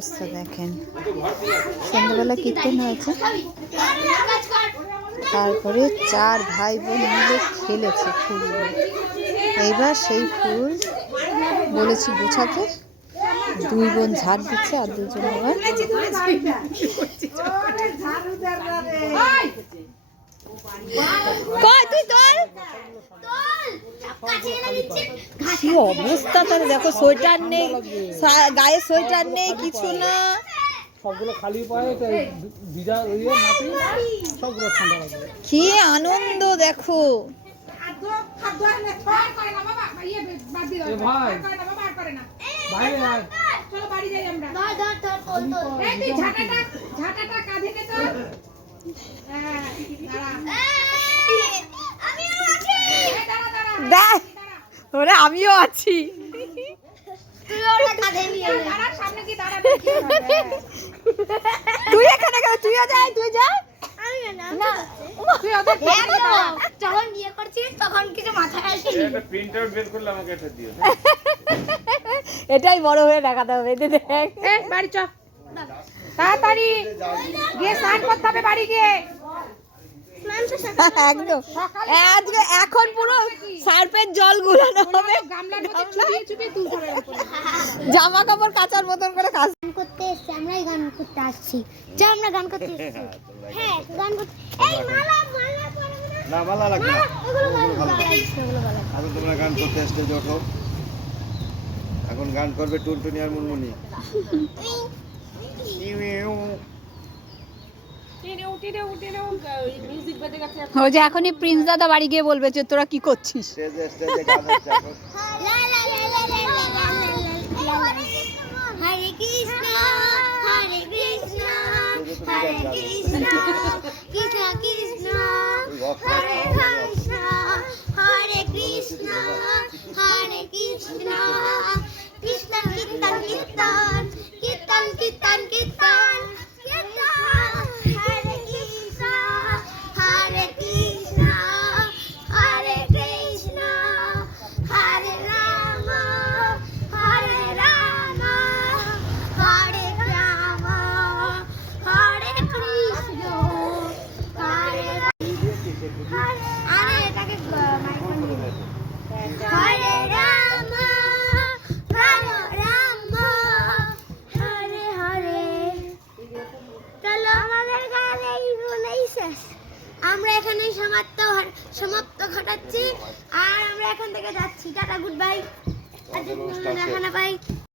অবস্থা দেখেন। সন্ধ্যাবেলা কীর্তন হয়েছে, তারপরে 4 ভাই বোন মিলে খেলেছে ফুলগুলো। এইবার সেই ফুল বলেছি গোছাতে, 2 বোন ঝাড় দিচ্ছে আর 2 জন আবার কি অবস্থা তার দেখো, সোয়েটার নেই গায়ে, সোয়েটার নেই, কিছু না, সবগুলো খালি পায়ে ভিজা মাটি সবগুলো ঠান্ডা লাগবে। কি আনন্দ দেখো। ওরে আমিও আছি, তুই এখানে কেন, তুইও যা, তুই যা। এটাই বড় হয়ে দেখাতে হবে। বাড়ি চ, তাড়াতাড়ি গিয়ে স্নান করতে হবে, বাড়ি গিয়ে একদম এখন পুরো সার্ফের জল গুলানো হবে, জামা কাপড় কাচার মতন করে কাজ করতে এসেছি। আমরাই গান করতে আসছি, যা আমরা গান করতে এসেছি। হ্যাঁ গান করতে, এই মালা মালা পরাবো না, না মালা লাগবে না, এগুলো ভালো এখন তোমরা গান করতে আসতে ওঠো। এখন গান করবে টুনটুনি আর মুনমুনি। ও যে এখনই প্রিন্স দাদা বাড়ি গিয়ে বলবে যে তোরা কি করছিস। স্টেজে স্টেজে গান হচ্ছে এখন। হরে কৃষ্ণ হরে কৃষ্ণ হরে কৃষ্ণ কৃষ্ণ কৃষ্ণ হরে কৃষ্ণ হরে কৃষ্ণ হরে কৃষ্ণ কৃষ্ণ কীর্তন কীর্তন কীর্তন কীর্তন কীর্তন হরে কৃষ্ণ হরে কৃষ্ণ হরে কৃষ্ণ হরে রাম হরে রাম হরে রাম হরে কৃষ্ণ হরে আরে এটাকে হরে রাম হরে হরে। চলো আমাদের গান এই বলেই শেষ, আমরা এখানেই সমাপ্ত ঘটাচ্ছি, আর আমরা এখান থেকে যাচ্ছি। টাটা, গুড বাই, আর যদি দেখা না পাই।